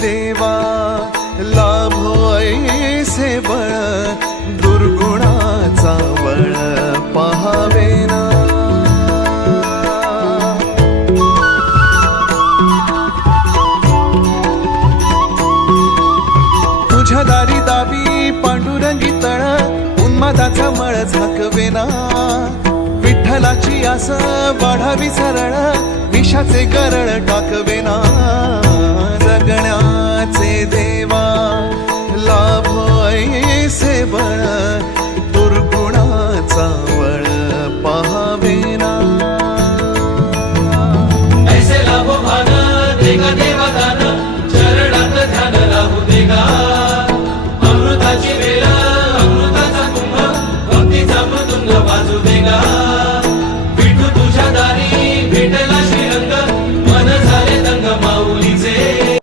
देवा लाभो ऐसे बळ दुर्गुणाचा बळ पहावे ना। तुझ्या दारी दावी पांडुरंगी तळ उन्मादाचा मळ झाकवेना। विठ्ठलाची आस वाढावी सरळ विषाचे गरळ टाकवेना।